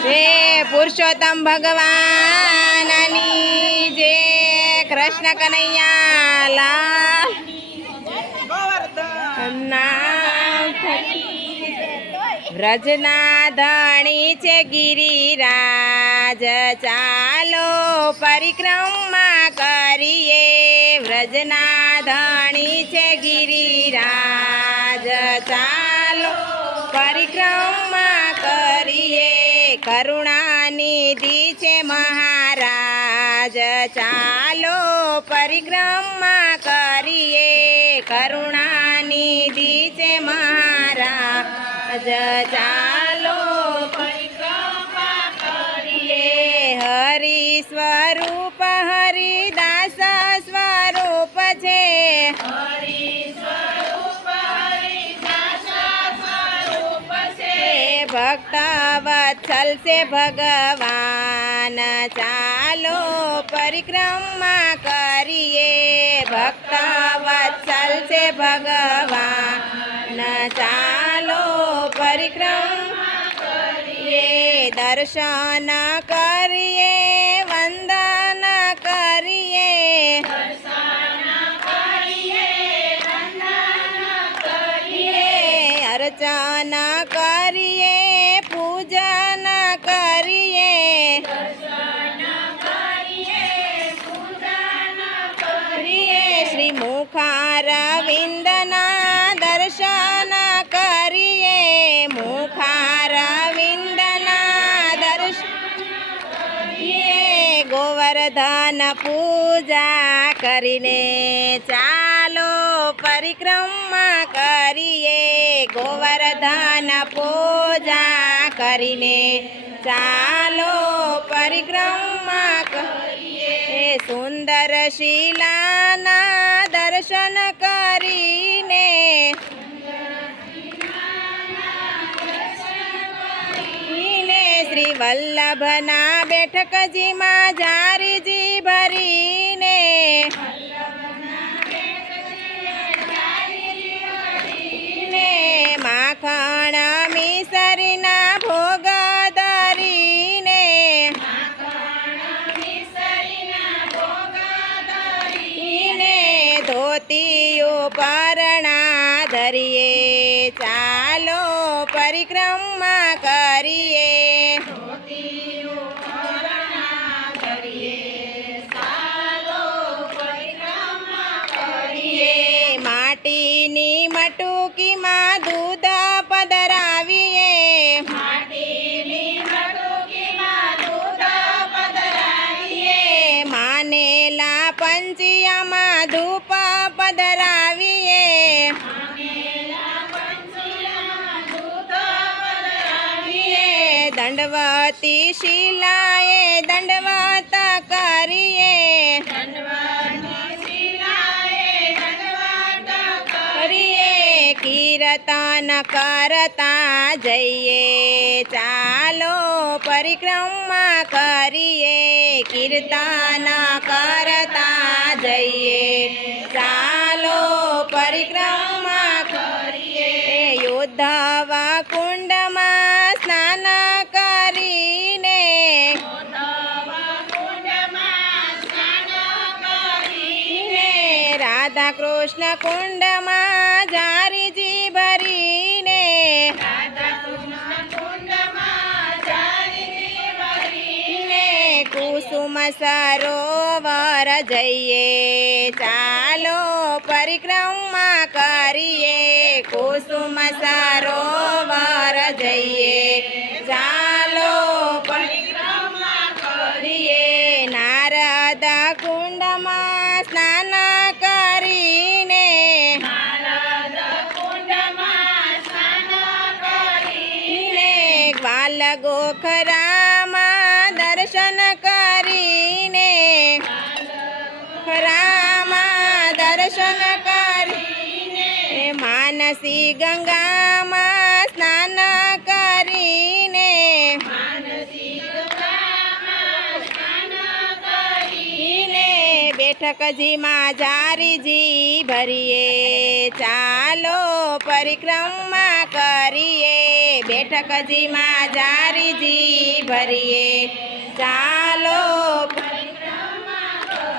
જય પુરુષોત્તમ ભગવાનની જય કૃષ્ણ કનૈયા લાલ વ્રજના ધણી છે ગિરિરાજ ચાલો પરિક્રમા કરીએ વ્રજના ધણી છે ગિરિરાજ ચાલો પરિક્રમા કરીએ કરુણાનિધિ છે મહારાજ ચાલો પરિક્રમા કરીએ કરુણાનિધિ છે મહારાજ ચાલો પરિક્રમા કરીએ હરિ સ્વરૂપ હરિદાસ સ્વરૂપ છે ભક્ત વત્સલ છે ભગવાન ચાલો પરિક્રમા કરીએ ભક્ત વત્સલ છે ભગવાન ચાલો પરિક્રમા કરીએ દર્શન કરીએ વંદન કરીએ અર્ચના કરીએ પૂજન કરીએ શ્રી મુખારવિંદના દર્શન કરીએ મુખારવિંદના દર્શન ગોવર્ધન પૂજા કરીને ચાલો પરિક્રમા કરીએ ગોવર્ધન પૂજા કરીને ચાલો પરિક્રમા કરીએ સુંદર શિલાના દર્શન કરીને શ્રી વલ્લભના બેઠકજીમાં જારીજી ભરીને માખણ મિસરીના ભોગ ધરીને ધોતીઓ પરણા ધરીએ ચાલો પરિક્રમા કરીએ માટીની મટુકીમાં દૂધ પધરાવીએ માનેલા પંચિયામાં ધૂપ પધરાવીએ દંડવતી શિલાએ દંડવત કરીએ કીર્તન કરતા જઈએ ચાલો પરિક્રમા કરીએ કીર્તન કરતા જઈએ ચાલો પરિક્રમા કરીએ યોદ્ધવ કુંડમાં સ્નાન કરીને રાધા કૃષ્ણ કુંડમાં જારીજી ભરીને કુસુમ સરોવર જઈએ ચાલો પરિક્રમા કરીએ કુસુમ સરોવર જઈએ ચાલો પરિક્રમા કરીએ નારદ કુંડમાં સ્નાન કરીને ગ્વાલ ગોખરામાં દર્શન કરીને દર્શન કરીને માનસી ગંગામાં સ્નાન કરીને બેઠક બેઠકજીમાં જારીજી ભરીએ, ચાલો પરિક્રમા કરીએ. બેઠકજીમાં જારીજી ભરીએ, ચાલો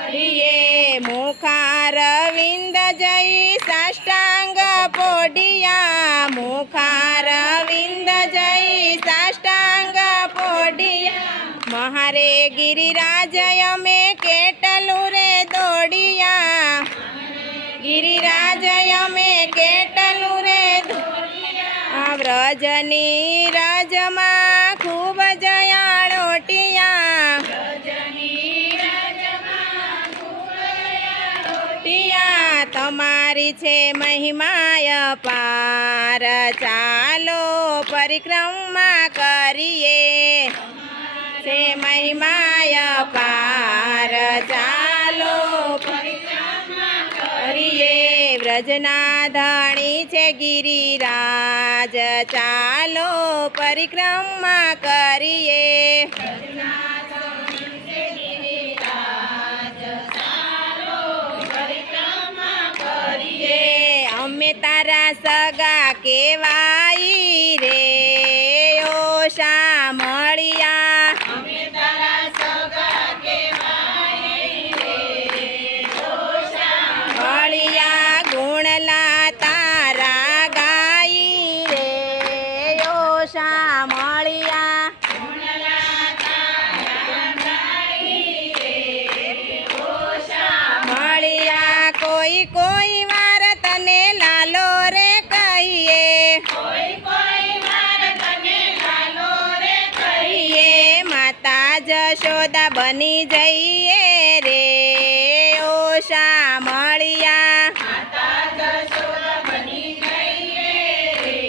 કરીએ. મુખારવિંદ જઈ સાષ્ટાંગ પોઢિયા, મુખારવિંદ જઈ સાષ્ટાંગ પોઢિયા. મહારે ગિરિરાજ અમે કેટલું રે દોડિયા, ગિરિરાજ અમે કેટલું રે દોડિયા. વ્રજની રજમાં ખૂબ જયાળોટિયા, તમારી છે મહિમાય પાર, ચાલો પરિક્રમા કરીએ. છે મહિમાય પાર, ચાલો પરિક્રમા કરીએ. વ્રજના ધણી છે ગિરિરાજ, ચાલો પરિક્રમા કરીએ. અમે તારા સગા કેવાઈ રે ઓ શામળિયા, અમે તારા સગા કેવાઈ રે ઓ શામળિયા. ગુણલા તારા ગાઈ રે ઓ શામળિયા, ગુણલા તારા ગાઈ રે ઓ શામળિયા. કોઈ કોઈ લાલો રે કહીએ, કોઈ કોઈ વાર તને લાલો રે કહીએ. માતા જશોદા બની જઈએ રે ઓ શામળિયા, માતા જશોદા બની જઈએ રે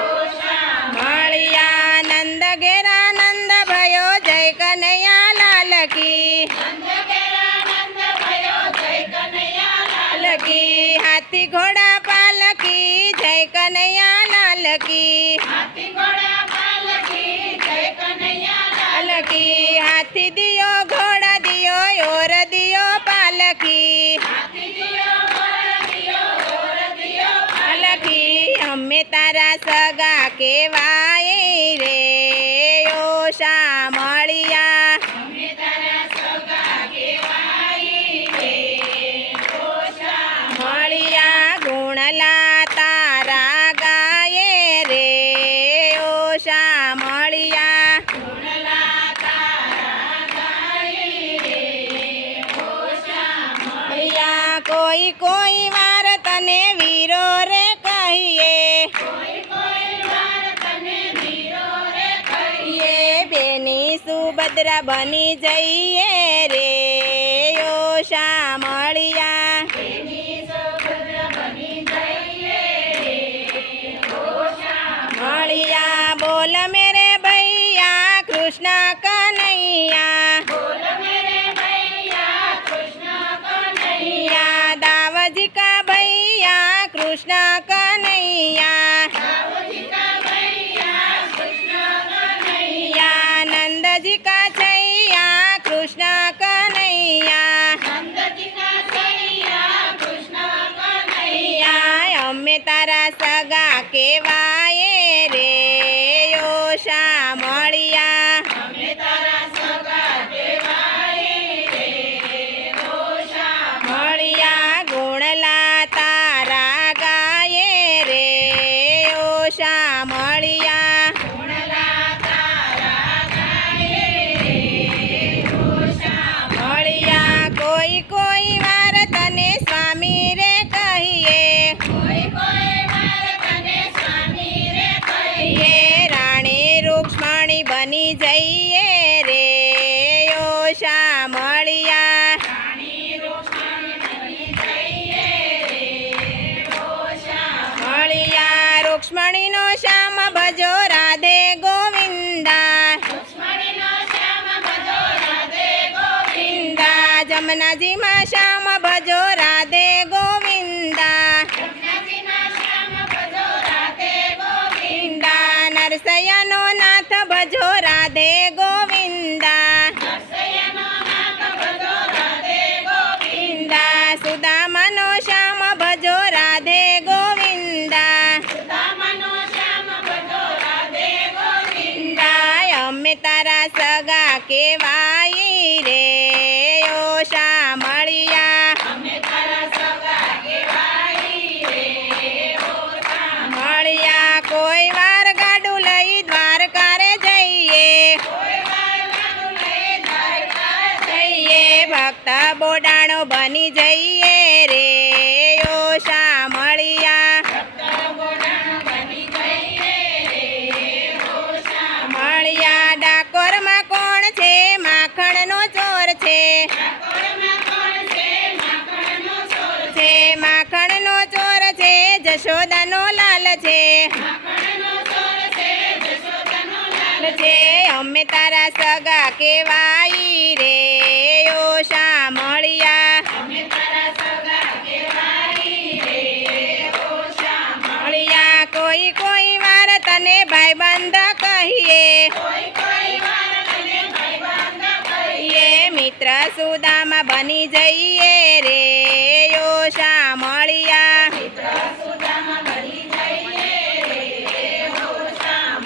ઓ શામળિયા. નંદ ઘેરા નંદ ભયો જય કનૈયા લાલ કી, નંદ ઘેરા નંદ ભયો જય કનૈયા લાલ કી. હાથી ઘોડા પાલકી જય કનૈયા લાલ કી, હાથી ઘોડા પાલકી જય કનૈયા લાલ કી. હાથી દિયો ઘોડા દિયો ઓર દિયો પાલકી, હાથી દિયો ઘોડા દિયો ઓર દિયો પાલકી. અમે તારા સગા કેવાય રે ઓ શામળિયા, અમે તારા સગા કેવાય રે ઓ શામળિયા. ગુણલા તારા ગાયે રે ઓ શામળિયા, ગુણલા તારા ગાયે રે ઓ શામળિયા. કોઈ કોઈ વાર તને વીરો રે કહીએ, કોઈ કોઈ વાર તને વીરો રે કહીએ. બેની સુભદ્રા બની જઈએ રે ઓ શામળિયા, બેની સુભદ્રા બની જઈએ રે ઓ શામળિયા. બોલ મેરે ભૈયા કૃષ્ણ કનૈયા, બોલ મેરે ભૈયા કૃષ્ણ કનૈયા. દાવજી કા ભૈયા કૃષ્ણ કનૈયા, દાવજી કા ભૈયા કૃષ્ણ કનૈયા. નંદજી કા છૈયા કૃષ્ણ કનૈયા, નંદજી કા છૈયા કૃષ્ણ કનૈયા. અમે તારા સગા કેવાય રે ઓ શામળિયા, અમે તારા સગા ભક્ત બોડાણો બની જઈએ રે ઓ શામળિયા મળિયા ડાકોરમાં કોણ છે માખણનો ચોર છે માખણનો ચોર છે જશોદાનો લાલ છે અમે તારા સગા કેવાઈ રે ઓ શામળિયા મળિયા કોઈ કોઈ વાર તને ભાઈબંધ કહીએ મિત્ર સુદામાં બની જઈએ રે ઓ શામળિયા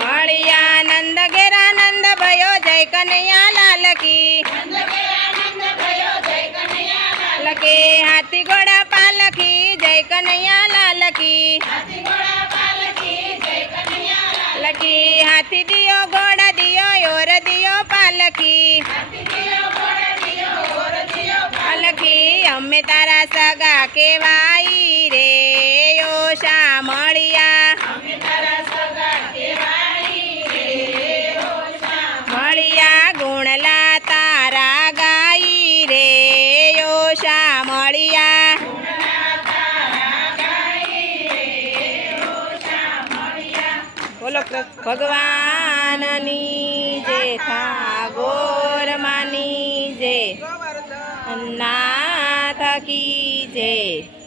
મળિયા નંદ ઘેરા નંદ ભયો જય કનૈયા લાલ કી લકે હાથી ઘોડા પાલખી જય કનૈયા લાલ કી લકી હાથી દિયો ઘોડા દિયો યોર દિયો પાલખી પાલખી અમે તારા સગા કેવાઈ રે ઓ શામળિયા મળિયા ગુણલા તારા ગાઈ રે ઓ શામળિયા બોલો ભગવાનની જય ઠાકોર માની જય નાથ કી જય